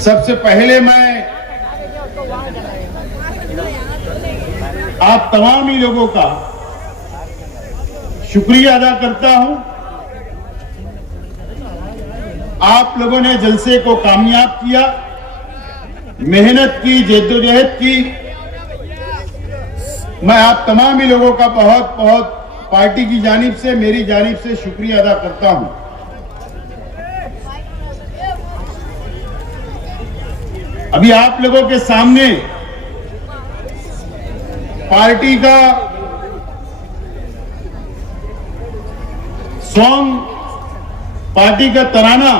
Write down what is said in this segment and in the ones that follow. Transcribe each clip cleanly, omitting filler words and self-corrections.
सबसे पहले मैं आप तमाम ही लोगों का शुक्रिया अदा करता हूं। आप लोगों ने जलसे को कामयाब किया, मेहनत की, जद्दोजहद की। मैं आप तमाम ही लोगों का बहुत बहुत पार्टी की जानिब से, मेरी जानिब से शुक्रिया अदा करता हूं। अभी आप लोगों के सामने पार्टी का सॉन्ग, पार्टी का तराना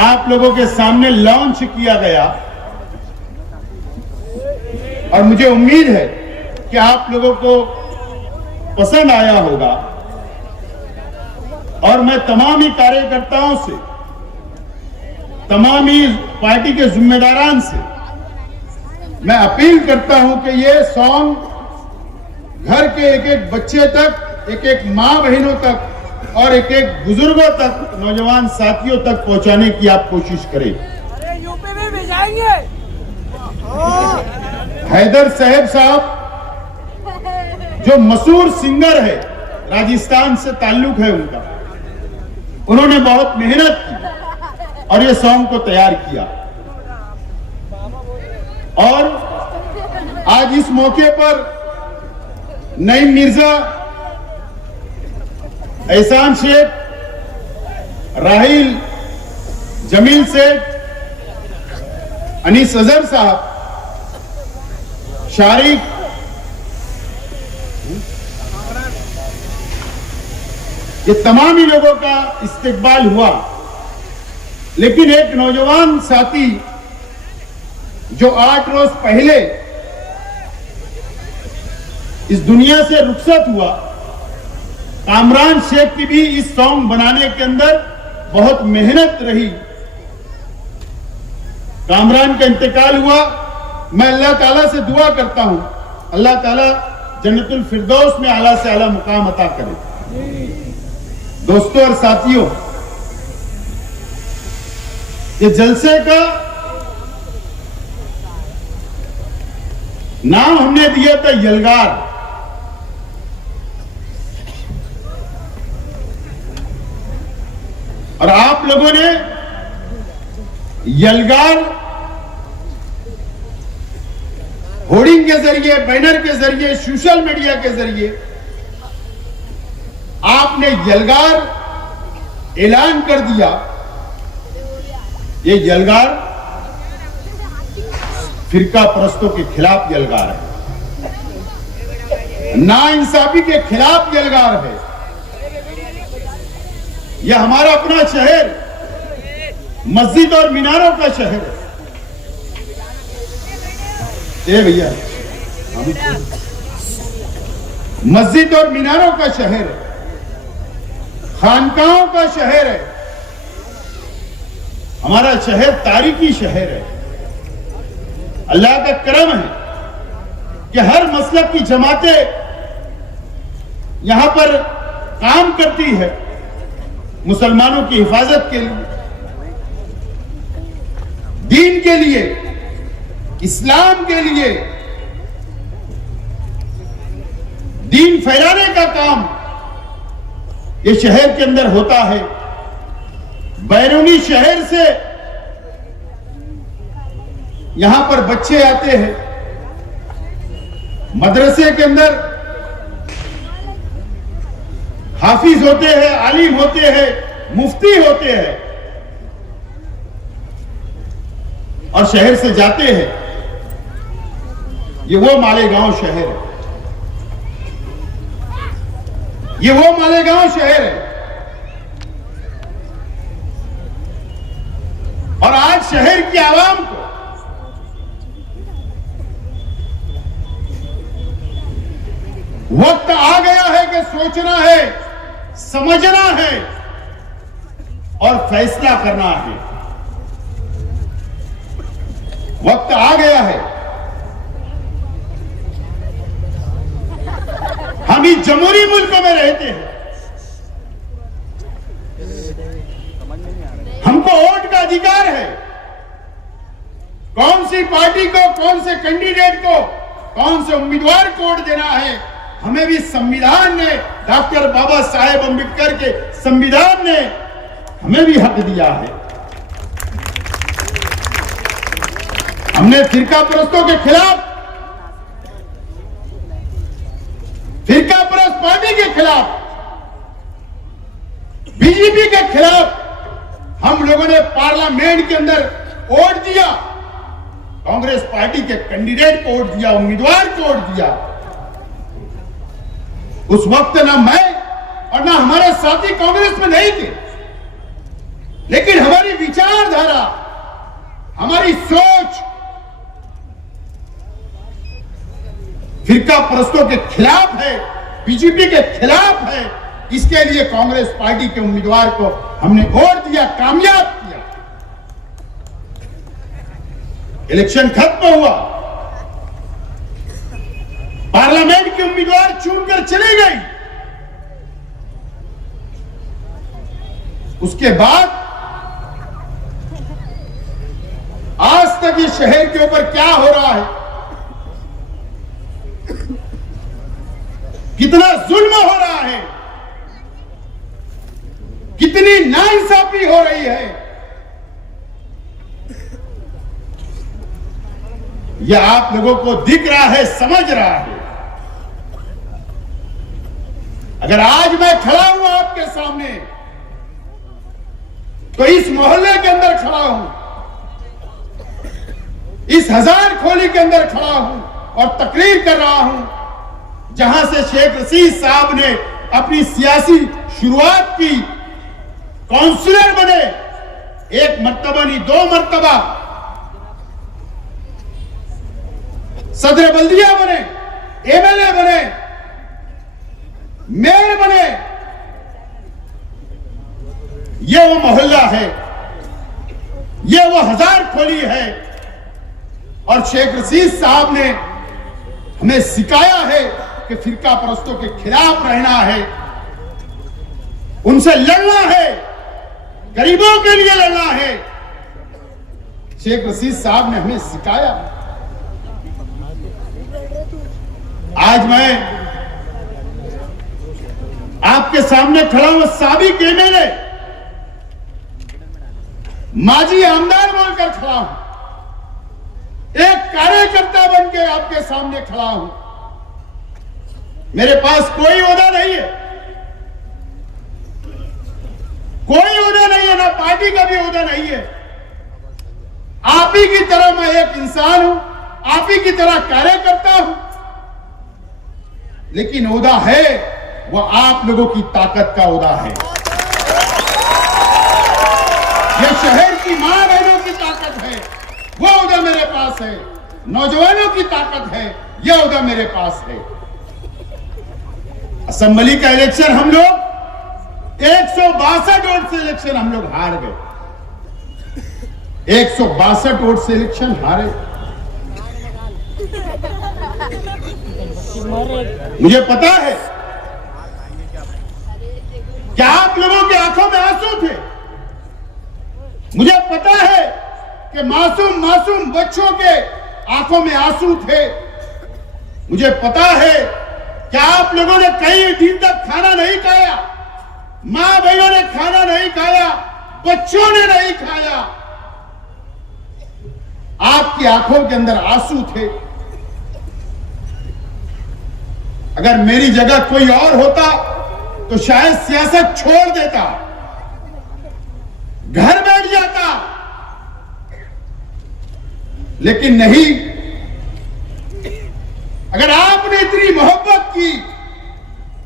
आप लोगों के सामने लॉन्च किया गया और मुझे उम्मीद है कि आप लोगों को पसंद आया होगा। और मैं तमाम ही कार्यकर्ताओं से, तमाम ही पार्टी के जिम्मेदारान से मैं अपील करता हूं कि ये सॉन्ग घर के एक एक बच्चे तक, एक एक मां बहनों तक और एक एक बुजुर्गों तक, नौजवान साथियों तक पहुंचाने की आप कोशिश करें। अरे यूपी में भी जाएंगे। हैदर साहब जो मशहूर सिंगर है, राजस्थान से ताल्लुक है उनका, उन्होंने बहुत मेहनत की और ये सॉन्ग को तैयार किया। और आज इस मौके पर नईम मिर्जा, एहसान शेख, राहिल, जमील सेठ, अनीस अजहर साहब, शारिक, ये तमाम ही लोगों का इस्तकबाल हुआ। लेकिन एक नौजवान साथी जो 8 रोज पहले इस दुनिया से रुखसत हुआ, कामरान शेख की भी इस सॉन्ग बनाने के अंदर बहुत मेहनत रही। कामरान का इंतकाल हुआ। मैं अल्लाह ताला से दुआ करता हूं, अल्लाह ताला जन्नतुल फिरदौस में आला से आला मुकाम अता करे। दोस्तों और साथियों, ये जलसे का नाम हमने दिया था यलगार। और आप लोगों ने यलगार होर्डिंग के जरिए, बैनर के जरिए, सोशल मीडिया के जरिए आपने यलगार ऐलान कर दिया। ये यलगार फिरका परस्तों के खिलाफ यलगार है, नाइंसाफी के खिलाफ यलगार है। यह हमारा अपना शहर मस्जिद और मीनारों का शहर है। ए भैया, मस्जिद और मीनारों का शहर है, खानकाहों का शहर है। हमारा शहर तारीखी शहर है। अल्लाह का करम है कि हर मसलब की जमातें यहां पर काम करती है मुसलमानों की हिफाजत के लिए, दीन के लिए, इस्लाम के लिए। दीन फैलाने का काम ये शहर के अंदर होता है। बैरूनी शहर से यहां पर बच्चे आते हैं, मदरसे के अंदर हाफिज होते हैं, आलिम होते हैं, मुफ्ती होते हैं और शहर से जाते हैं। ये वो मालेगांव शहर है, ये वो मालेगांव शहर है। और आज शहर की आवाम को वक्त आ गया है कि सोचना है, समझना है और फैसला करना है। वक्त आ गया है। हम इस जमहूरी मुल्क में रहते हैं, हमको वोट का अधिकार है। कौन सी पार्टी को, कौन से कैंडिडेट को, कौन से उम्मीदवार को वोट देना है, हमें भी संविधान ने, डॉक्टर बाबा साहेब अम्बेडकर के संविधान ने हमें भी हक दिया है। हमने फिरका परस्तों के खिलाफ, फिरका परस्त पार्टी के खिलाफ, बीजेपी के खिलाफ हम लोगों ने पार्लियामेंट के अंदर वोट दिया, कांग्रेस पार्टी के कैंडिडेट को वोट दिया, उम्मीदवार को वोट दिया। उस वक्त ना मैं और ना हमारे साथी कांग्रेस में नहीं थे, लेकिन हमारी विचारधारा, हमारी सोच फिरका परस्तों के खिलाफ है, बीजेपी के खिलाफ है। इसके लिए कांग्रेस पार्टी के उम्मीदवार को हमने वोट दिया, कामयाब किया। इलेक्शन खत्म हुआ, पार्लियामेंट के उम्मीदवार चुनकर चले गए। उसके बाद आज तक इस शहर के ऊपर क्या हो रहा है, कितना जुल्म हो रहा है, कितनी नाइंसाफी हो रही है, यह आप लोगों को दिख रहा है, समझ रहा है। अगर आज मैं खड़ा हूं आपके सामने, तो इस मोहल्ले के अंदर खड़ा हूं, इस हजार खोली के अंदर खड़ा हूं और तकरीर कर रहा हूं, जहां से शेख रशीद साहब ने अपनी सियासी शुरुआत की, काउंसलर बने, एक मर्तबा नहीं 2 मर्तबा, सदर बल्दिया बने, एमएलए बने, मेयर बने। ये वो मोहल्ला है, ये वो हजार खोली है। और शेख रशीद साहब ने हमें सिखाया है कि फिरका परस्तों के खिलाफ रहना है, उनसे लड़ना है, गरीबों के लिए लड़ना है। शेख रशीद साहब ने हमें सिखाया। आज मैं आपके सामने खड़ा हूं, साबिक एमएलए, माजी आमदार बोलकर खड़ा हूं, एक कार्यकर्ता बनकर आपके सामने खड़ा हूं। मेरे पास कोई ओहदा नहीं है, कोई ओहदा नहीं है, ना पार्टी का भी ओहदा नहीं है। आप ही की तरह मैं एक इंसान हूं, आप ही की तरह कार्यकर्ता हूं, लेकिन ओहदा है वो आप लोगों की ताकत का ओहदा है। ये शहर की मां बहनों की ताकत है, वो ओहदा मेरे पास है। नौजवानों की ताकत है, यह ओहदा मेरे पास है। असेंबली का इलेक्शन हम लोग 162 वोट से इलेक्शन हम लोग हार गए, 162 वोट से इलेक्शन हारे। मुझे पता है कि आप लोगों की आंखों में आंसू थे, मुझे पता है कि मासूम मासूम बच्चों के आंखों में आंसू थे, मुझे पता है कि आप लोगों ने कई दिन तक खाना नहीं खाया, मां बहनों ने खाना नहीं खाया, बच्चों ने नहीं खाया, आपकी आंखों के अंदर आंसू थे। अगर मेरी जगह कोई और होता तो शायद सियासत छोड़ देता, घर बैठ जाता, लेकिन नहीं। अगर आपने इतनी मोहब्बत की,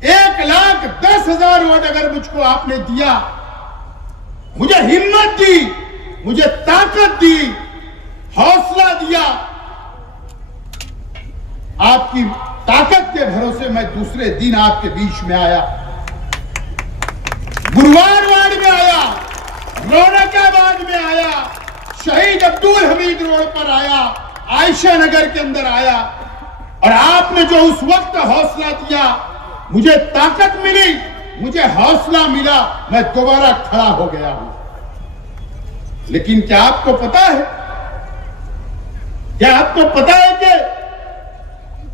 1,10,000 वोट अगर मुझको आपने दिया, मुझे हिम्मत दी, मुझे ताकत दी, हौसला दिया, आपकी ताकत के भरोसे मैं दूसरे दिन आपके बीच में आया, गुरुवार वार्ड में आया, रौनकाबाद में आया, शहीद अब्दुल हमीद रोड पर आया, आयशा नगर के अंदर आया, और आपने जो उस वक्त हौसला दिया, मुझे ताकत मिली, मुझे हौसला मिला, मैं दोबारा खड़ा हो गया हूं। लेकिन क्या आपको पता है क्या आपको पता है कि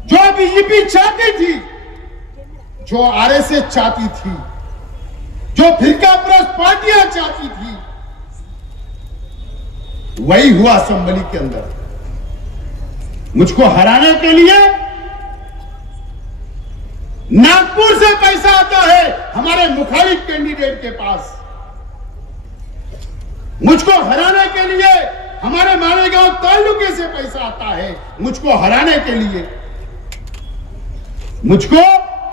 जो बीजेपी चाहती थी, जो आरएसएस चाहती थी, जो फिरकापरस्त पार्टियां चाहती थी, वही हुआ असेंबली के अंदर। मुझको हराने के लिए नागपुर से पैसा आता है हमारे मुखालिफ कैंडिडेट के पास। मुझको हराने के लिए हमारे मालेगांव तालुके से पैसा आता है। मुझको हराने के लिए, मुझको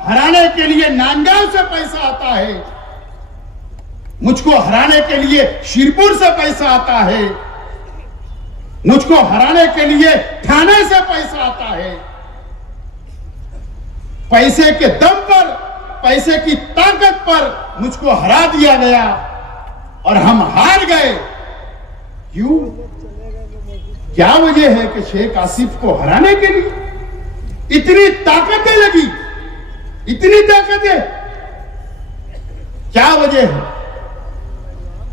हराने के लिए नांदगांव से पैसा आता है। मुझको हराने के लिए शिरपुर से पैसा आता है। मुझको हराने के लिए ठाणे से पैसा आता है। पैसे के दम पर, पैसे की ताकत पर मुझको हरा दिया गया और हम हार गए। क्यों? क्या वजह है कि शेख आसिफ को हराने के लिए इतनी ताकतें लगी, इतनी ताकतें? क्या वजह है?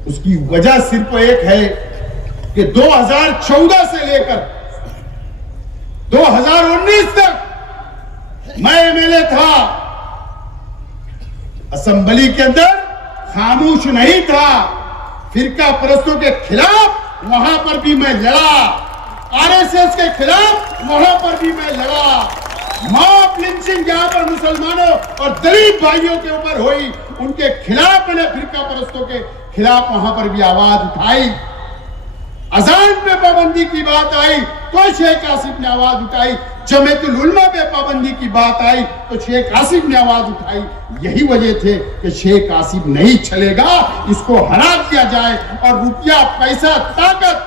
उसकी वजह सिर्फ एक है कि 2014 से लेकर 2019 तक मैं एमएलए था, असेंबली के अंदर खामोश नहीं था। फिरका परस्तों के खिलाफ वहां पर भी मैं लड़ा, आरएसएस के खिलाफ वहां पर भी मैं लड़ा। मॉब लिंचिंग जहां पर मुसलमानों और दलित भाइयों के ऊपर हुई, उनके खिलाफ मैंने फिरका परस्तों के खिलाफ वहां पर भी आवाज उठाई। अजान पे पाबंदी की बात आई तो शेख आसिफ ने आवाज उठाई। जमीयतुल उलमा पे पाबंदी की बात आई तो शेख आसिफ ने आवाज उठाई। यही वजह थे कि शेख आसिफ नहीं चलेगा, इसको हरा दिया जाए। और रुपया, पैसा, ताकत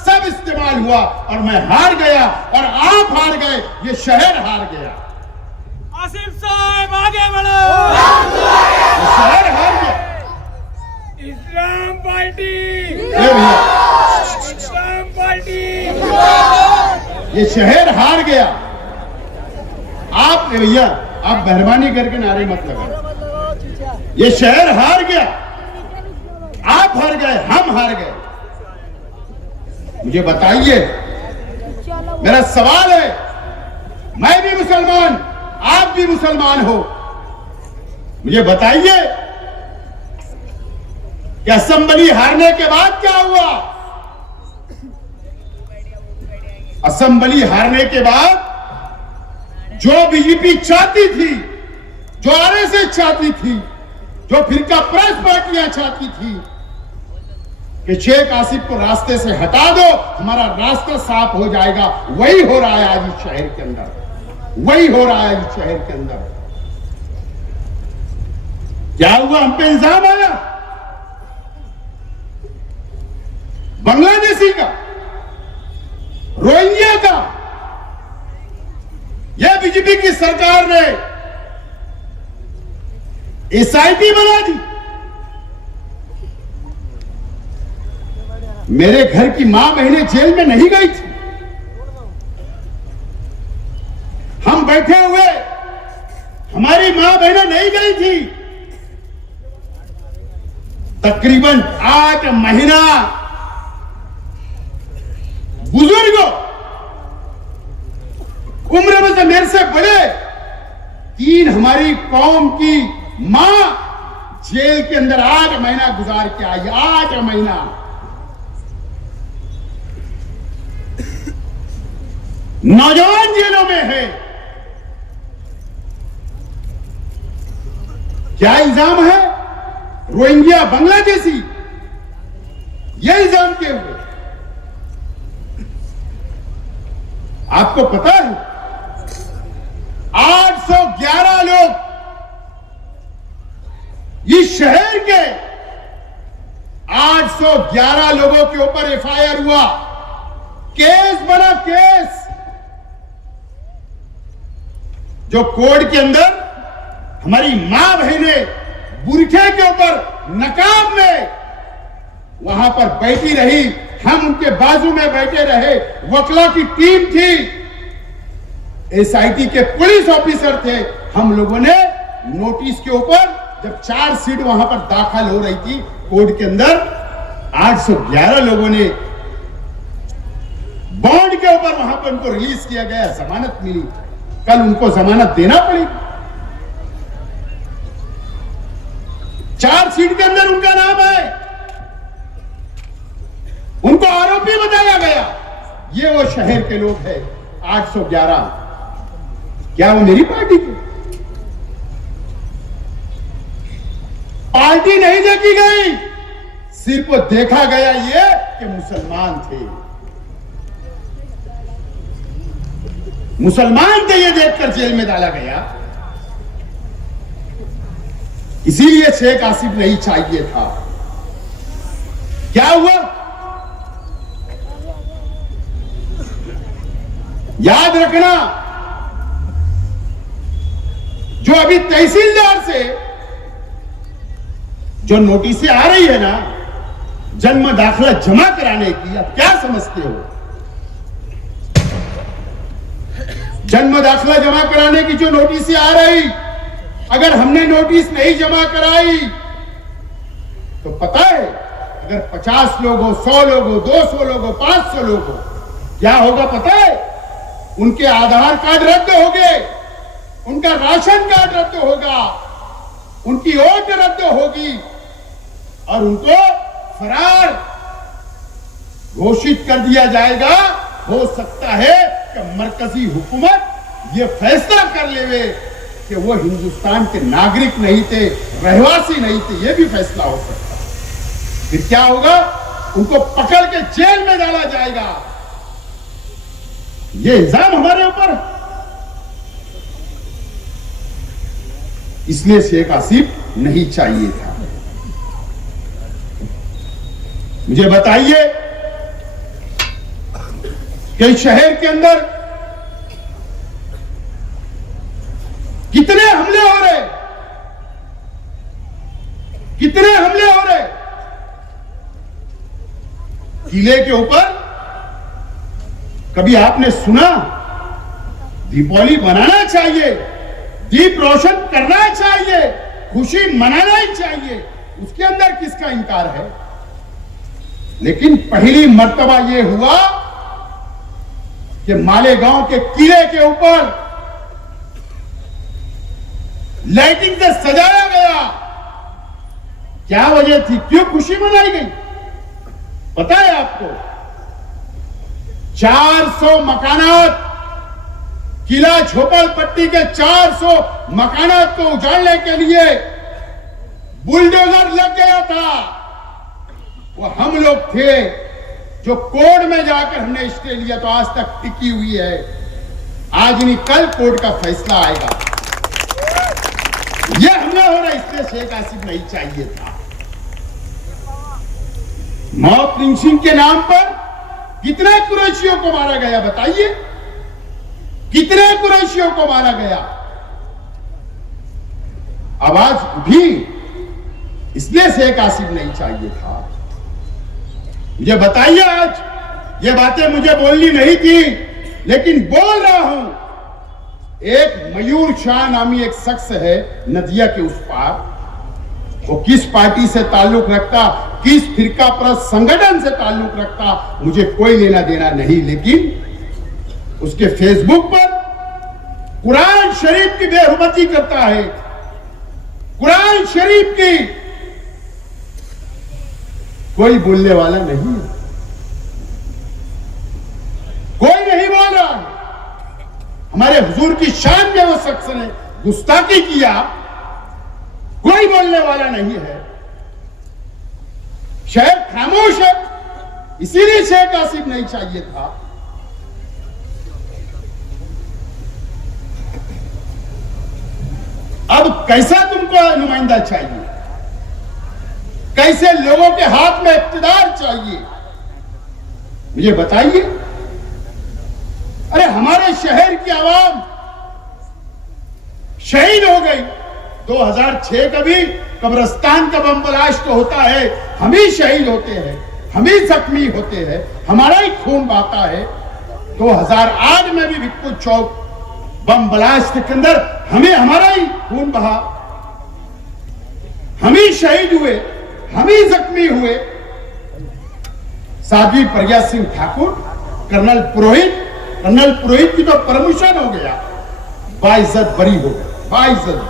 सब इस्तेमाल हुआ और मैं हार गया और आप हार गए, ये शहर हार गया। आसिफ साहब आगे बढ़ो। ये शहर हार गया। इस्लाम पार्टी, इस्लाम पार्टी, ये शहर हार गया। आप भैया, आप मेहरबानी करके नारे मत लगाओ। ये शहर हार गया, आप हार गए, हम हार गए। मुझे बताइए, मेरा सवाल है, मैं भी मुसलमान, आप भी मुसलमान हो, मुझे बताइए कि असेंबली हारने के बाद क्या हुआ? असेंबली हारने के बाद जो बीजेपी चाहती थी, जो आरएसएस चाहती थी, जो फिरका परस्त पार्टियां चाहती थी कि शेख आसिफ को रास्ते से हटा दो, हमारा रास्ता साफ हो जाएगा, वही हो रहा है आज इस शहर के अंदर, वही हो रहा है इस शहर के अंदर। क्या हुआ? हम पे इल्जाम आया बांग्लादेशी का, रोहिंग्या का। यह बीजेपी की सरकार ने एसआईटी बना दी। मेरे घर की मां बहनें जेल में नहीं गई थी। हम बैठे हुए, हमारी मां बहनें नहीं गई थी। तकरीबन 8 महीना बुजुर्गों, उम्र में से मेरे से बड़े 3 हमारी कौम की मां जेल के अंदर 8 महीना गुजार के आई। 8 महीना। नौजवान जेलों में है। क्या इल्जाम है? रोहिंग्या, बांग्लादेशी, यह इल्जाम के हुए। आपको पता है 811 लोग इस शहर के 811 लोगों के ऊपर एफआईआर हुआ, केस बना, केस। जो कोर्ट के अंदर हमारी मां बहनें बुरखे के ऊपर, नकाब में वहां पर बैठी रही, हम उनके बाजू में बैठे रहे। वकला की टीम थी, एसआईटी के पुलिस ऑफिसर थे। हम लोगों ने नोटिस के ऊपर, जब 4 सीट वहां पर दाखिल हो रही थी कोर्ट के अंदर, 811 लोगों ने बॉन्ड के के ऊपर वहां पर उनको रिलीज किया गया, जमानत मिली, कल उनको जमानत देना पड़ेगी। चार्जशीट के अंदर उनका नाम है, उनको आरोपी बताया गया। ये वो शहर के लोग हैं 811। क्या वो मेरी पार्टी के? पार्टी नहीं देखी गई, सिर्फ देखा गया ये कि मुसलमान थे, मुसलमान थे, ये देखकर जेल में डाला गया। इसीलिए शेख आसिफ नहीं चाहिए था। क्या हुआ? याद रखना, जो अभी तहसीलदार से जो नोटिसें आ रही है ना जन्म दाखिला जमा कराने की, आप क्या समझते हो? जन्म दाखिला जमा कराने की जो नोटिसें आ रही, अगर हमने नोटिस नहीं जमा कराई तो पता है अगर 50 लोग हो, 100 लोग हो, 200 लोग हो, 500 लोग हो, क्या होगा पता है? उनके आधार कार्ड रद्द होंगे, उनका राशन कार्ड रद्द होगा, उनकी वोट रद्द होगी और उनको फरार घोषित कर दिया जाएगा। हो सकता है कि मरकजी हुकूमत ये फैसला कर लेवे कि वो हिंदुस्तान के नागरिक नहीं थे, रहवासी नहीं थे, ये भी फैसला हो सकता है। फिर क्या होगा? उनको पकड़ के जेल में डाला जाएगा। ये इल्जाम हमारे ऊपर है। इसलिए शेख आसिफ नहीं चाहिए था। मुझे बताइए कि शहर के अंदर कितने हमले हो रहे, कितने हमले हो रहे? किले के ऊपर कभी आपने सुना दीपावली बनाना चाहिए, दीप रोशन करना चाहिए, खुशी मनाना ही चाहिए, उसके अंदर किसका इनकार है? लेकिन पहली मर्तबा यह हुआ कि मालेगांव के किले के ऊपर लाइटिंग से सजाया गया। क्या वजह थी? क्यों खुशी मनाई गई? पता है आपको? 400 मकानात, किला झोपड़पट्टी के 400 मकानात को उजाड़ने के लिए बुलडोजर लग गया था। वो हम लोग थे जो कोर्ट में जाकर हमने स्टे लिया, तो आज तक टिकी हुई है। आज नहीं कल कोर्ट का फैसला आएगा। यह हमला हो रहा है, इसलिए शेख आसिफ नहीं चाहिए था। मॉब लिंचिंग के नाम पर कितने कुरैशियों को मारा गया? बताइए, कितने कुरैशियों को मारा गया? आवाज भी, इसलिए शेख आसिफ नहीं चाहिए था। मुझे बताइए, आज ये बातें मुझे बोलनी नहीं थी, लेकिन बोल रहा हूं। एक मयूर शाह नामी एक शख्स है नदिया के उस पार, वो किस पार्टी से ताल्लुक रखता, किस फिरका परस्त संगठन से ताल्लुक रखता, मुझे कोई लेना देना नहीं, लेकिन उसके फेसबुक पर कुरान शरीफ की बेहुरमती करता है, कुरान शरीफ की। कोई बोलने वाला नहीं है, कोई नहीं बोल रहा है। हमारे हुजूर की शान में वो शख्स ने गुस्ताखी किया, कोई बोलने वाला नहीं है। शहर खामोश है, इसीलिए शेख आसिफ नहीं चाहिए था। अब कैसा तुमको नुमाइंदा चाहिए? कैसे लोगों के हाथ में इख्तिदार चाहिए? मुझे बताइए। अरे हमारे शहर की आवाम शहीद हो गई। 2006 का भी कब्रिस्तान का बम ब्लास्ट तो होता है, हम ही शहीद होते हैं, हम ही जख्मी होते हैं, हमारा ही खून बहता है। 2008 में भी भिक्कू चौक बम ब्लास्ट के अंदर हमारा ही खून बहा, हम ही शहीद हुए, हम ही जख्मी हुए। साध्वी प्रज्ञा सिंह ठाकुर कर्नल पुरोहित की तो प्रमोशन हो गया, बाइज्जत बरी हो गया, बाइज्जत।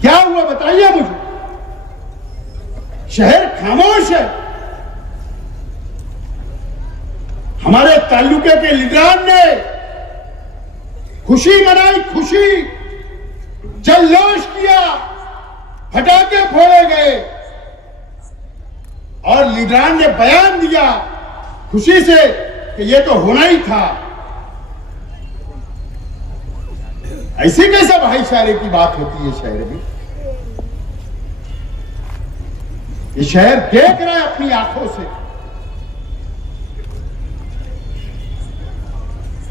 क्या हुआ बताइए मुझे? शहर खामोश है। हमारे तालुके के लीडर ने खुशी मनाई, खुशी, जल्लोष किया, फटाके फोड़े गए और लीडर ने बयान दिया खुशी से कि यह तो होना ही था। ऐसी कैसे भाईचारे की बात होती है शहर में? ये शहर देख रहा है अपनी आंखों से,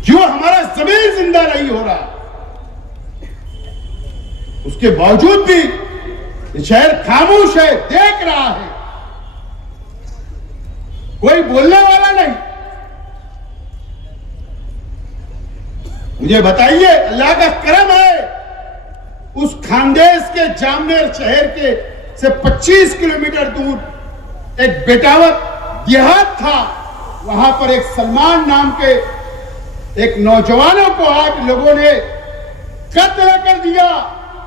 क्यों हमारा जमीन जिंदा नहीं हो रहा, उसके बावजूद भी ये शहर खामोश है, देख रहा है, कोई बोलने वाला नहीं। मुझे बताइए, अल्लाह का करम है, उस खानदेश के जामनेर शहर के से 25 किलोमीटर दूर एक बेटावत देहात था, वहां पर एक सलमान नाम के एक नौजवानों को आज लोगों ने कत्ल कर दिया।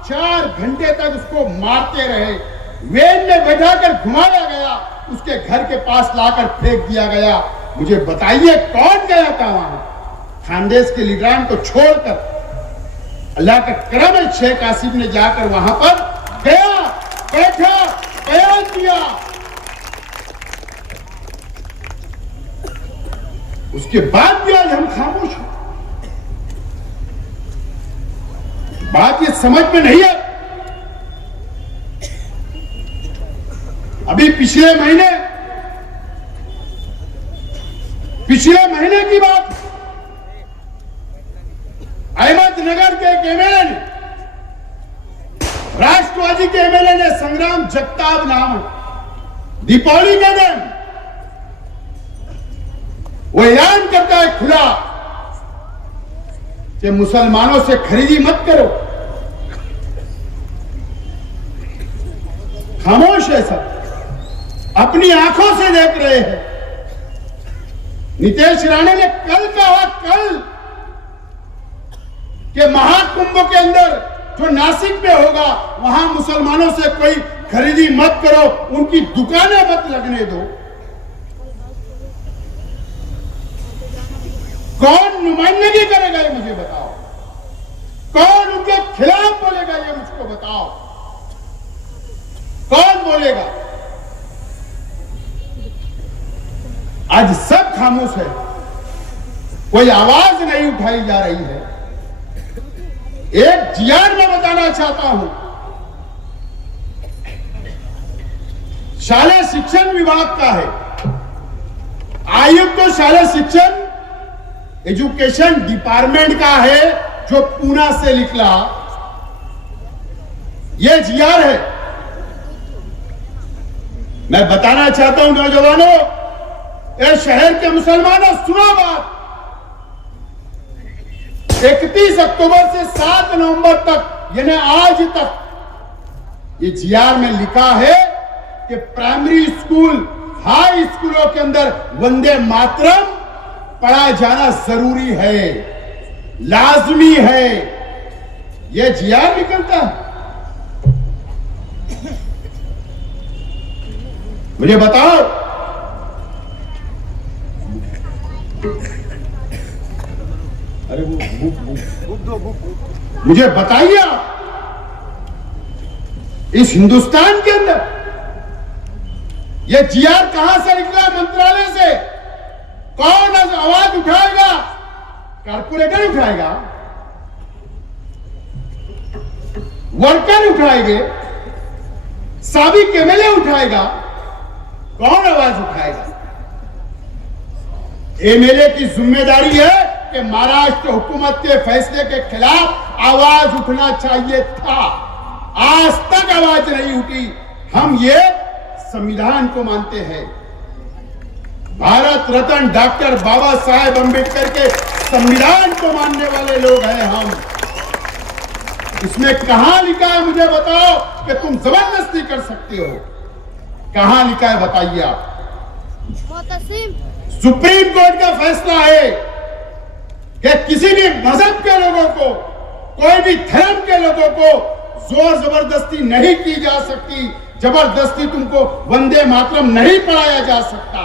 4 घंटे तक उसको मारते रहे, वैन में बैठाकर घुमाया गया, उसके घर के पास लाकर फेंक दिया गया। मुझे बताइए कौन गया था वहां? खानदेश के लीडरान को छोड़कर। अल्लाह का करम है, शेख आसिफ ने जाकर वहां पर गया, बैठा, बयान दिया। उसके बाद भी आज हम खामोश हैं। बात ये समझ में नहीं है। अभी पिछले महीने की बात, अहमदनगर के एक एमएलए ने, राष्ट्रवादी के एमएलए ने, संग्राम जगताप नाम, दीपावली के दिन वो ऐलान करता है खुला कि मुसलमानों से खरीदी मत करो। खामोश है सब, अपनी आंखों से देख रहे हैं। नीतीश राणे ने कल कहा, कल कि महाकुंभ के अंदर जो नासिक में होगा वहां मुसलमानों से कोई खरीदी मत करो, उनकी दुकानें मत लगने दो। कौन नुमाइंदगी करेगा ये मुझे बताओ? कौन उनके खिलाफ बोलेगा ये मुझको बताओ? कौन बोलेगा? आज सब खामोश है, कोई आवाज नहीं उठाई जा रही है। एक जीआर में बताना चाहता हूं, शालेय शिक्षण विभाग का है, आयुक्त तो शालेय शिक्षण एजुकेशन डिपार्टमेंट का है, जो पूना से निकला। यह जीआर है। मैं बताना चाहता हूं नौजवानों, ये शहर के मुसलमानों, सुनो बात। 31 अक्टूबर से 7 नवंबर तक, यानी आज तक, ये जीआर में लिखा है कि प्राइमरी स्कूल, हाई स्कूलों के अंदर वंदे मातरम पढ़ा जाना जरूरी है, लाजमी है। यह जीआर निकलता है। मुझे बताओ, अरे वो मुझे बताइए, इस हिंदुस्तान के अंदर यह जीआर कहां से निकला? मंत्रालय से। कौन आवाज उठाएगा? कारपोरेटर उठाएगा, वर्कर उठाएंगे, साबिक एमएलए उठाएगा, कौन आवाज उठाएगा? एमएलए की जिम्मेदारी है कि महाराष्ट्र हुकूमत के फैसले के खिलाफ आवाज उठना चाहिए था। आज तक आवाज नहीं उठी। हम ये संविधान को मानते हैं। भारत रत्न डॉक्टर बाबा साहेब अंबेडकर के संविधान को मानने वाले लोग हैं हम। इसमें कहां लिखा है मुझे बताओ कि तुम जबरदस्ती कर सकते हो? कहां लिखा है बताइए आप? सुप्रीम कोर्ट का फैसला है कि किसी भी मजहब के लोगों को, कोई भी धर्म के लोगों को जोर जबरदस्ती नहीं की जा सकती, जबरदस्ती तुमको वंदे मातरम नहीं पढ़ाया जा सकता।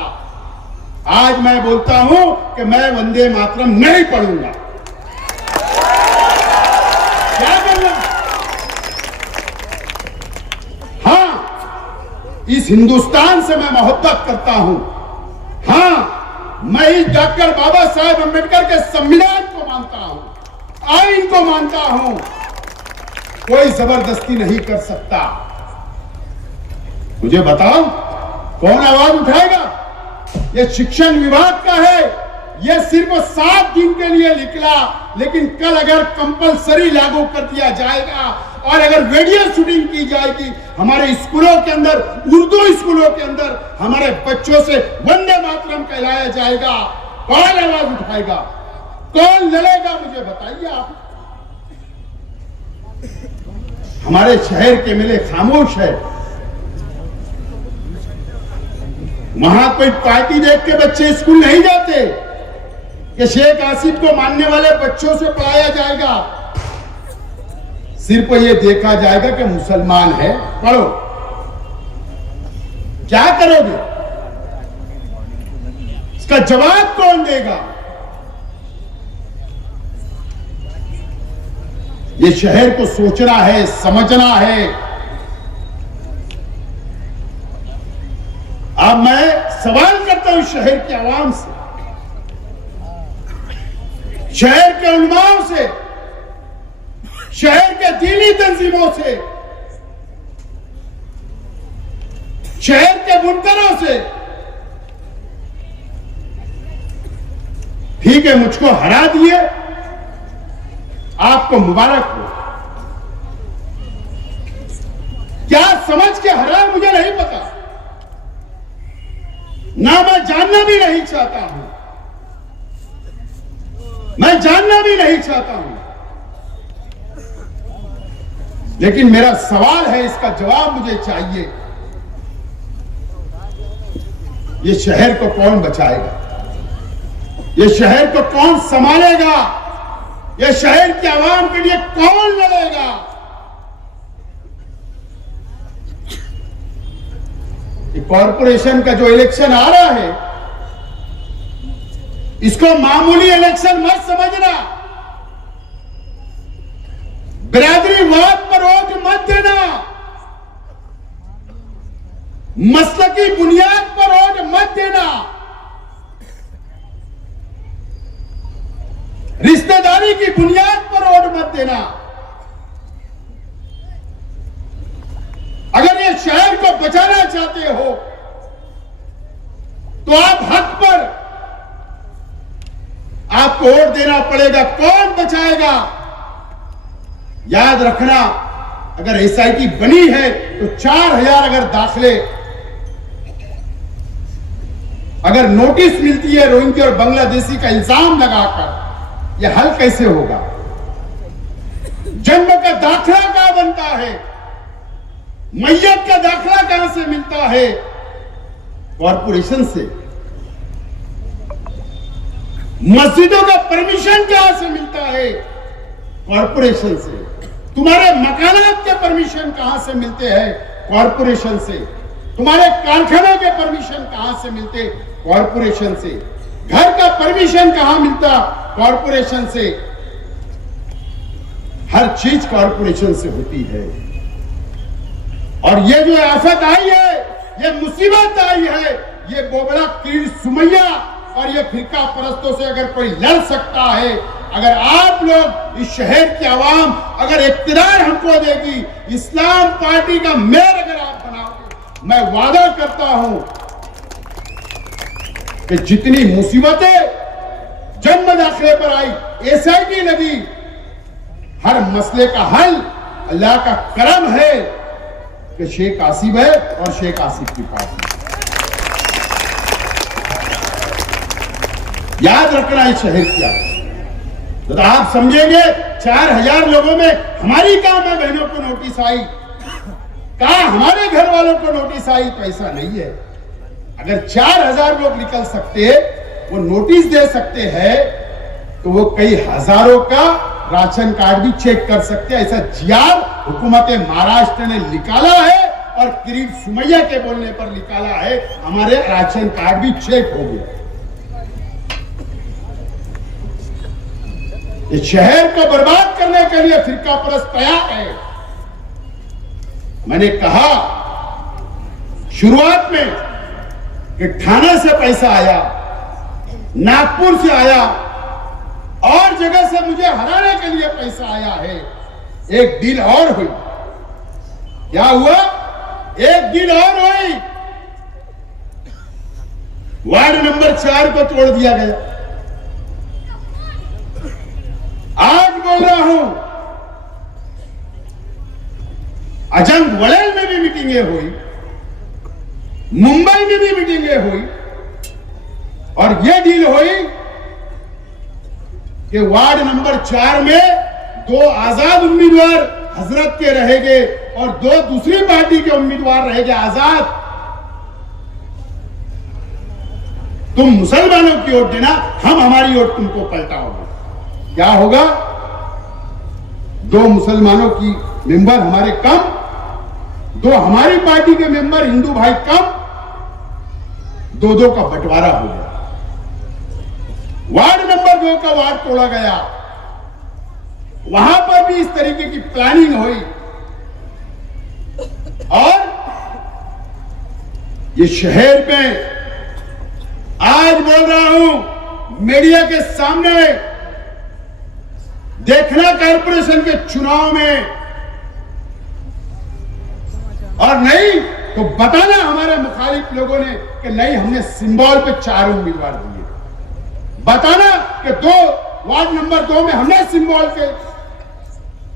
आज मैं बोलता हूं कि मैं वंदे मातरम नहीं पढ़ूंगा। क्या करना? हाँ, इस हिंदुस्तान से मैं मोहब्बत करता हूं। हाँ, मैं इस डॉक्टर बाबा साहेब अम्बेडकर के संविधान को मानता हूं, आइन को मानता हूं। कोई जबरदस्ती नहीं कर सकता। मुझे बताओ, कौन आवाज उठाएगा? ये शिक्षण विभाग का है। ये सिर्फ 7 दिन के लिए निकला, लेकिन कल अगर कंपलसरी लागू कर दिया जाएगा और अगर वीडियो शूटिंग की जाएगी हमारे स्कूलों के अंदर, उर्दू स्कूलों के अंदर हमारे बच्चों से वंदे मातरम कहलाया जाएगा, कौन आवाज उठाएगा? कौन लड़ेगा? मुझे बताइए आप। हमारे शहर के मेले खामोश है। वहां कोई पार्टी देख के बच्चे स्कूल नहीं जाते कि शेख आसिफ को मानने वाले बच्चों से पढ़ाया जाएगा। सिर्फ ये देखा जाएगा कि मुसलमान है, पढ़ो। क्या करोगे? इसका जवाब कौन देगा? ये शहर को सोचना है, समझना है। अब मैं सवाल करता हूं शहर के आवाम से, शहर के उलमाओं से, शहर के दीनी तंजीमों से, शहर के बुनकरों से। ठीक है, मुझको हरा दिए, आपको मुबारक हो। क्या समझ के हरा मुझे नहीं पता, ना मैं जानना भी नहीं चाहता हूं। मैं जानना भी नहीं चाहता हूं, लेकिन मेरा सवाल है, इसका जवाब मुझे चाहिए। ये शहर को कौन बचाएगा? ये शहर को कौन संभालेगा? ये शहर के आवाम के लिए कौन लड़ेगा? ये कॉरपोरेशन का जो इलेक्शन आ रहा है, इसको मामूली इलेक्शन मत समझना। बिरादरीवाद पर वोट मत देना, मसलकी बुनियाद पर वोट मत देना, रिश्तेदारी की बुनियाद पर वोट मत देना। अगर ये शहर को बचाना चाहते हो तो आप हक पर आपको वोट देना पड़ेगा। कौन बचाएगा? याद रखना, अगर एसआईटी बनी है तो 4000 अगर दाखिले, अगर नोटिस मिलती है रोहिंग्या और बांग्लादेशी का इल्जाम लगाकर, यह हल कैसे होगा? जन्म का दाखिला कहां बनता है? मैयत का दाखिला कहां से मिलता है? कॉरपोरेशन से। मस्जिदों का परमिशन कहां से मिलता है? कॉरपोरेशन से। तुम्हारे मकानात के परमिशन कहां से मिलते हैं? कॉरपोरेशन से। तुम्हारे कारखाने के परमिशन कहां से मिलते? कॉरपोरेशन से। घर का परमिशन कहां मिलता? कॉरपोरेशन से। हर चीज कॉरपोरेशन से होती है। और ये जो आफत आई है, ये मुसीबत आई है, ये बोबड़ा कीड़ सुमैया और ये फिरका परस्तों से अगर कोई लड़ सकता है, अगर आप लोग, इस शहर की आवाम अगर इख्तियार हमको देगी, इस्लाम पार्टी का मेयर अगर आप बनाओगे, मैं वादा करता हूं कि जितनी मुसीबतें जन्म दाखिले पर आई, एसआईटी लगी, हर मसले का हल अल्लाह का करम है कि शेख आसिफ है और शेख आसिफ की पार्टी। याद रखना इस शहर क्या, तो आप समझेंगे 4000 लोगों में हमारी कहां मां बहनों को नोटिस आई, कहां हमारे घर वालों को नोटिस आई? तो ऐसा नहीं है। अगर 4000 लोग निकल सकते, वो नोटिस दे सकते हैं, तो वो कई हजारों का राशन कार्ड भी चेक कर सकते हैं। ऐसा जीआर हुकूमत महाराष्ट्र ने निकाला है और किरीट सोमैया के बोलने पर निकाला है। हमारे राशन कार्ड भी चेक हो गए। इस शहर को बर्बाद करने के लिए फिरका परस्त तैयार है। मैंने कहा शुरुआत में कि ठाणे से पैसा आया, नागपुर से आया और जगह से मुझे हराने के लिए पैसा आया है। एक डील और हुई। क्या हुआ? एक डील और हुई। वार्ड नंबर 4 को तोड़ दिया गया। आज बोल रहा हूं, अजंग वलेल में भी मीटिंगें हुई, मुंबई में भी मीटिंगें हुई और यह डील हुई कि वार्ड नंबर 4 में 2 आजाद उम्मीदवार हजरत के रहेंगे और 2 दूसरी पार्टी के उम्मीदवार रहेंगे आजाद। तुम मुसलमानों की वोट देना, हम हमारी वोट तुमको पलटाओगे। क्या होगा? 2 मुसलमानों की मेंबर हमारे कम, 2 हमारी पार्टी के मेंबर हिंदू भाई कम, 2-2 का बंटवारा हो गया। वार्ड नंबर 2 का वार्ड तोड़ा गया। वहां पर भी इस तरीके की प्लानिंग हुई और ये शहर में आज बोल रहा हूं, मीडिया के सामने देखना कारपोरेशन के चुनाव में, और नहीं तो बताना हमारे मुखालिफ लोगों ने कि नहीं हमने सिंबल पे 4 उम्मीदवार दिए। बताना कि 2 वार्ड नंबर 2 में हमने सिंबल के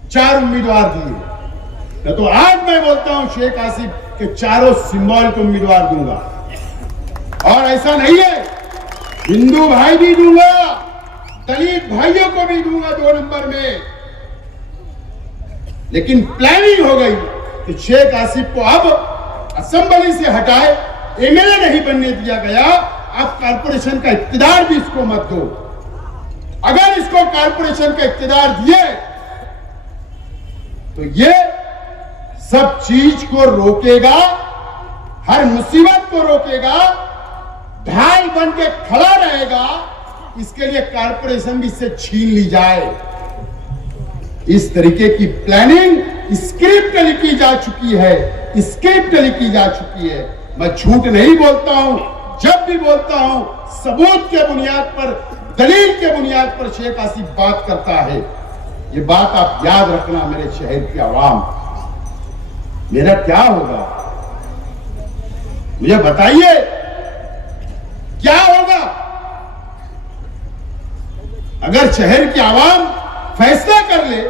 4 उम्मीदवार दिए। तो आज मैं बोलता हूं शेख आसिफ के चारों सिंबल को उम्मीदवार दूंगा। और ऐसा नहीं है, हिंदू भाई भी दूंगा, दलित भाइयों को भी दूंगा 2 नंबर में। लेकिन प्लानिंग हो गई कि शेख आसिफ को अब असेंबली से हटाए, एमएलए नहीं बनने दिया गया। अब कारपोरेशन का इक्तिदार भी इसको मत दो। अगर इसको कारपोरेशन का इक्तिदार दिए तो ये सब चीज को रोकेगा, हर मुसीबत को रोकेगा, ढाल बन के खड़ा रहेगा। इसके लिए कारपोरेशन भी इससे छीन ली जाए। इस तरीके की प्लानिंग स्क्रिप्ट लिखी जा चुकी है, स्क्रिप्ट लिखी जा चुकी है। मैं झूठ नहीं बोलता हूं, जब भी बोलता हूं सबूत के बुनियाद पर, दलील के बुनियाद पर शेख आसिफ बात करता है। ये बात आप याद रखना मेरे शहर की आवाम। मेरा क्या होगा? मुझे बताइए क्या होगा अगर शहर की आवाम फैसला कर ले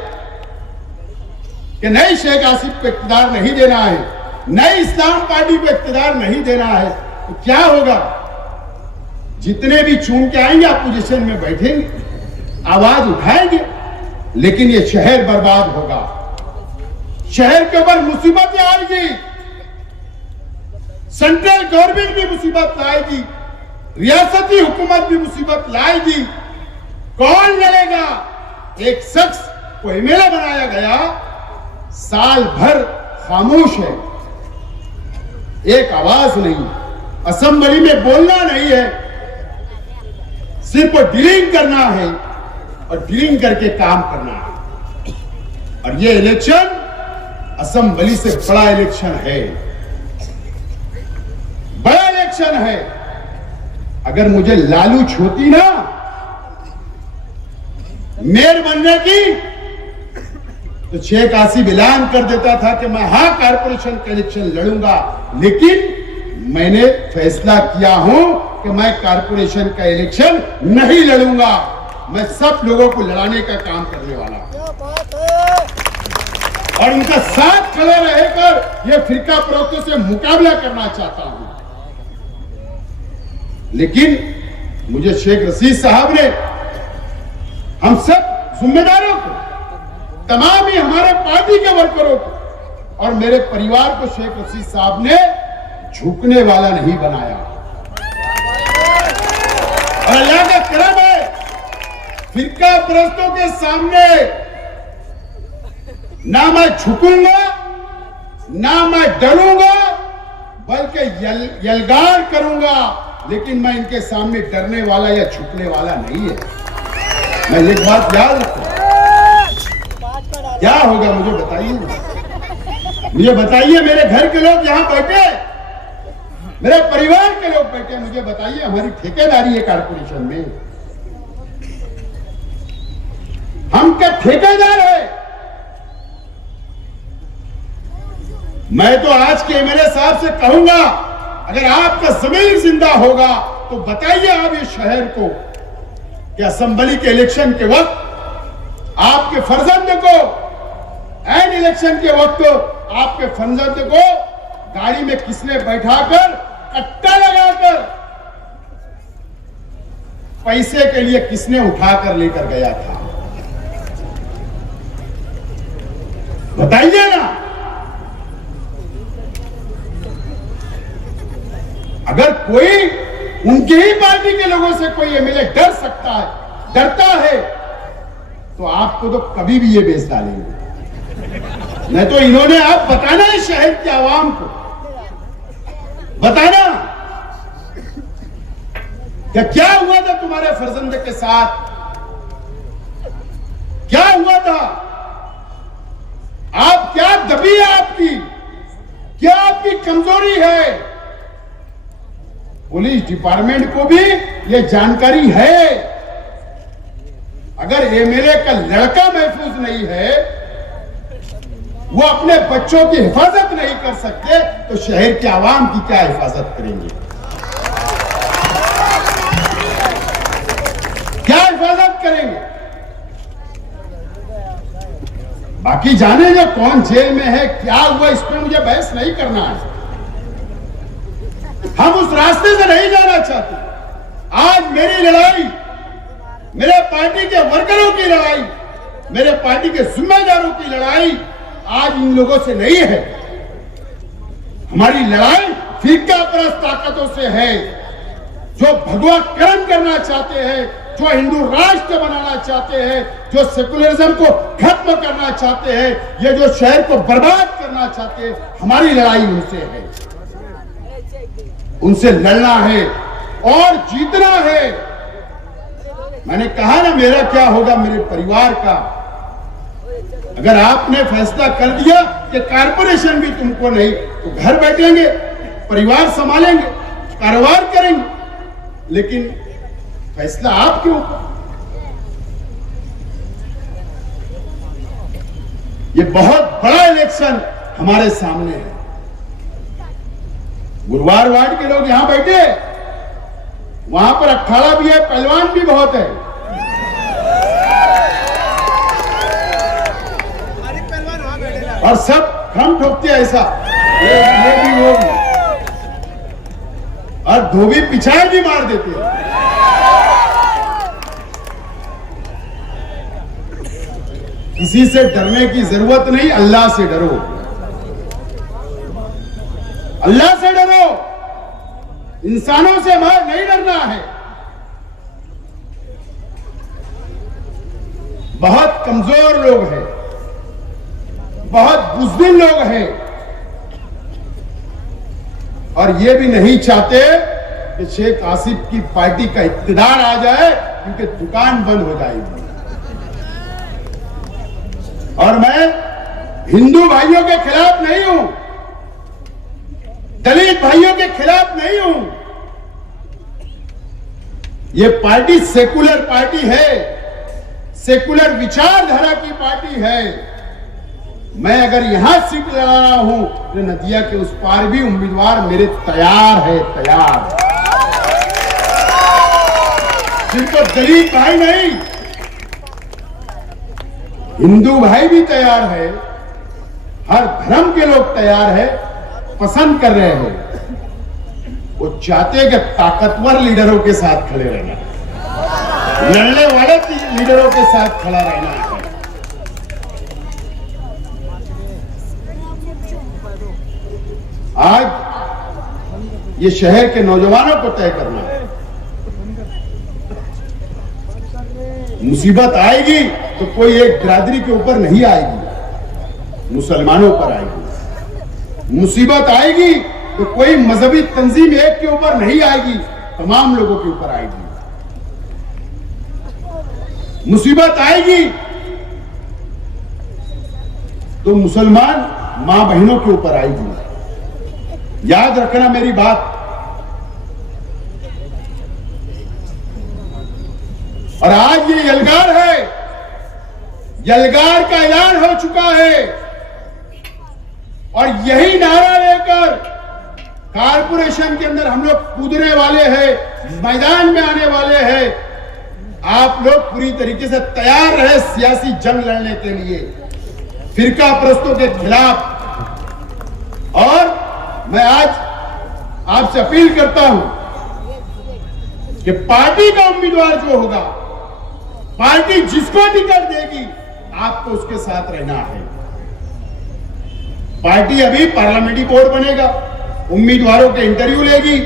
कि नहीं शेख आसिफ को इख्तियार नहीं देना है, नई इस्लाम पार्टी को इख्तियार नहीं देना है, तो क्या होगा? जितने भी चुन के आएंगे अपोजिशन में बैठेंगे, आवाज उठाएंगे, लेकिन ये शहर बर्बाद होगा। शहर के ऊपर मुसीबतें आएगी, सेंट्रल गवर्नमेंट भी मुसीबत लाएगी, रियासती हुकूमत भी मुसीबत लाएगी। कौन लड़ेगा? एक शख्स को एमएलए बनाया गया, साल भर खामोश है, एक आवाज नहीं, असेंबली में बोलना नहीं है, सिर्फ डीलिंग करना है और डीलिंग करके काम करना है। और ये इलेक्शन असेंबली से बड़ा इलेक्शन है, बड़ा इलेक्शन है। अगर मुझे लालूच होती ना मेयर बनने की, तो शेख आसिफ ऐलान कर देता था कि मैं हाँ कारपोरेशन का इलेक्शन लड़ूंगा, लेकिन मैंने फैसला किया हूं कि मैं कारपोरेशन का इलेक्शन नहीं लड़ूंगा। मैं सब लोगों को लड़ाने का काम करने वाला और उनका साथ खड़े रहकर यह फिरका फरोख्तों से मुकाबला करना चाहता हूं। लेकिन मुझे शेख रशीद साहब ने, हम सब जिम्मेदारों को, तमाम ही हमारे पार्टी के वर्करों को और मेरे परिवार को शेख रशीद साहब ने झुकने वाला नहीं बनाया। फिरका परस्तों के सामने ना मैं झुकूंगा, ना मैं डरूंगा, बल्कि यलगार करूंगा, लेकिन मैं इनके सामने डरने वाला या झुकने वाला नहीं है। मैं एक बात याद रखूं, क्या होगा मुझे बताइए, मुझे बताइए। मेरे घर के लोग यहां बैठे, मेरे परिवार के लोग बैठे, मुझे बताइए हमारी ठेकेदारी है कारपोरेशन में, हम क्या ठेकेदार है? मैं तो आज के एमएलए साहब से कहूंगा, अगर आपका जमीन जिंदा होगा तो बताइए आप ये शहर को कि असेंबली के इलेक्शन के वक्त आपके फर्जंद को, एंड इलेक्शन के वक्त आपके फर्जंद को गाड़ी में किसने बैठाकर, कट्टा लगाकर पैसे के लिए किसने उठाकर लेकर गया था? बताइए ना। अगर कोई उनकी ही पार्टी के लोगों से कोई एमएलए डर सकता है, डरता है, तो आपको तो कभी भी ये बेच डालेंगे। नहीं तो इन्होंने, आप बताना है शहर के आवाम को, बताना क्या हुआ था तुम्हारे फर्जंद के साथ, क्या हुआ था, आप क्या दबी है आपकी, क्या आपकी कमजोरी है? पुलिस डिपार्टमेंट को भी ये जानकारी है। अगर एमएलए का लड़का महफूज नहीं है, वो अपने बच्चों की हिफाजत नहीं कर सकते, तो शहर के आवाम की क्या हिफाजत करेंगे? क्या हिफाजत करेंगे? बाकी जाने जो कौन जेल में है, क्या हुआ, इस पर मुझे बहस नहीं करना है। हम उस रास्ते से नहीं जाना चाहते। आज मेरी लड़ाई, मेरे पार्टी के वर्करों की लड़ाई, मेरे पार्टी के जिम्मेदारों की लड़ाई आज इन लोगों से नहीं है। हमारी लड़ाई फिरका परस्त ताकतों से है, जो भगवाकरण करना चाहते हैं, जो हिंदू राष्ट्र बनाना चाहते हैं, जो सेकुलरिज्म को खत्म करना चाहते हैं, ये जो शहर को बर्बाद करना चाहते हैं। हमारी लड़ाई उनसे है, उनसे लड़ना है और जीतना है। मैंने कहा ना, मेरा क्या होगा मेरे परिवार का। अगर आपने फैसला कर दिया कि कारपोरेशन भी तुमको नहीं, तो घर बैठेंगे, परिवार संभालेंगे, कारोबार करेंगे, लेकिन फैसला आपके ऊपर। ये बहुत बड़ा इलेक्शन हमारे सामने है। गुरुवार वार्ड के लोग यहां बैठे, वहां पर अखाड़ा भी है, पहलवान भी बहुत है। और सब हम ठोकते हैं ऐसा, ये भी वो भी, और धोबी पिछाड़ भी मार देते हैं। किसी से डरने की जरूरत नहीं, अल्लाह से डरो, अल्लाह से डरो। इंसानों से नहीं डरना है। बहुत कमजोर लोग हैं, बहुत बुज़दिल लोग हैं, और ये भी नहीं चाहते कि शेख आसिफ की पार्टी का इक़्तिदार आ जाए, क्योंकि दुकान बंद हो जाएगी। और मैं हिंदू भाइयों के खिलाफ नहीं हूं, दलित भाइयों के खिलाफ नहीं हूं। ये पार्टी सेकुलर पार्टी है, सेकुलर विचारधारा की पार्टी है। मैं अगर यहां सीट लड़ा रहा हूं, तो नदिया के उस पार भी उम्मीदवार मेरे तैयार है, तैयार। सिर्फ दलित भाई नहीं, हिंदू भाई भी तैयार है, हर धर्म के लोग तैयार है, पसंद कर रहे हैं। वो चाहते हैं कि ताकतवर लीडरों के साथ खड़े रहना, लड़ने वाले लीडरों के साथ खड़ा रहना है। आज ये शहर के नौजवानों को तय करना है, मुसीबत आएगी तो कोई एक बिरादरी के ऊपर नहीं आएगी, मुसलमानों पर आएगी। मुसीबत आएगी तो कोई मजहबी तंजीम एक के ऊपर नहीं आएगी, तमाम लोगों के ऊपर आएगी। मुसीबत आएगी तो मुसलमान मां बहनों के ऊपर आएगी। याद रखना मेरी बात। और आज ये यलगार है, यलगार का ऐलान हो चुका है और यही नारा लेकर कारपोरेशन के अंदर हम लोग कूदने वाले हैं, मैदान में आने वाले हैं। आप लोग पूरी तरीके से तैयार रहे सियासी जंग लड़ने के लिए, फिरका परस्तों के खिलाफ। और मैं आज आपसे अपील करता हूं कि पार्टी का उम्मीदवार जो होगा, पार्टी जिसको टिकट देगी, आपको उसके साथ रहना है। पार्टी अभी पार्लियामेंट्री बोर्ड बनेगा, उम्मीदवारों के इंटरव्यू लेगी,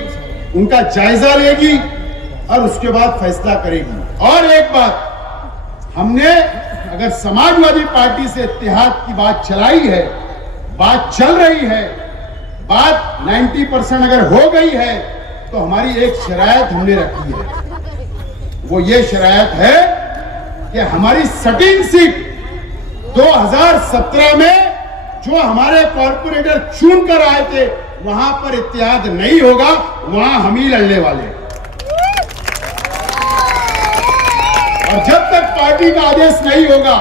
उनका जायजा लेगी और उसके बाद फैसला करेगी। और एक बात, हमने अगर समाजवादी पार्टी से इत्तेहाद की बात चलाई है, बात चल रही है, बात 90% अगर हो गई है, तो हमारी एक शरायत हमने रखी है। वो ये शरायत है कि हमारी 17 सीट 2017 में जो हमारे कॉर्पोरेटर चुन कर आए थे, वहां पर इत्तेहाद नहीं होगा, वहां हम ही लड़ने वाले हैं। और जब तक पार्टी का आदेश नहीं होगा,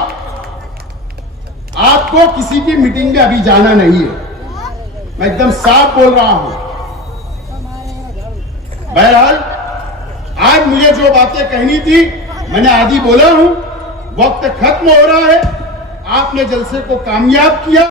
आपको किसी की मीटिंग में अभी जाना नहीं है। मैं एकदम साफ बोल रहा हूं। बहरहाल आज मुझे जो बातें कहनी थी मैंने आधी बोला हूं। वक्त खत्म हो रहा है। आपने जलसे को कामयाब किया।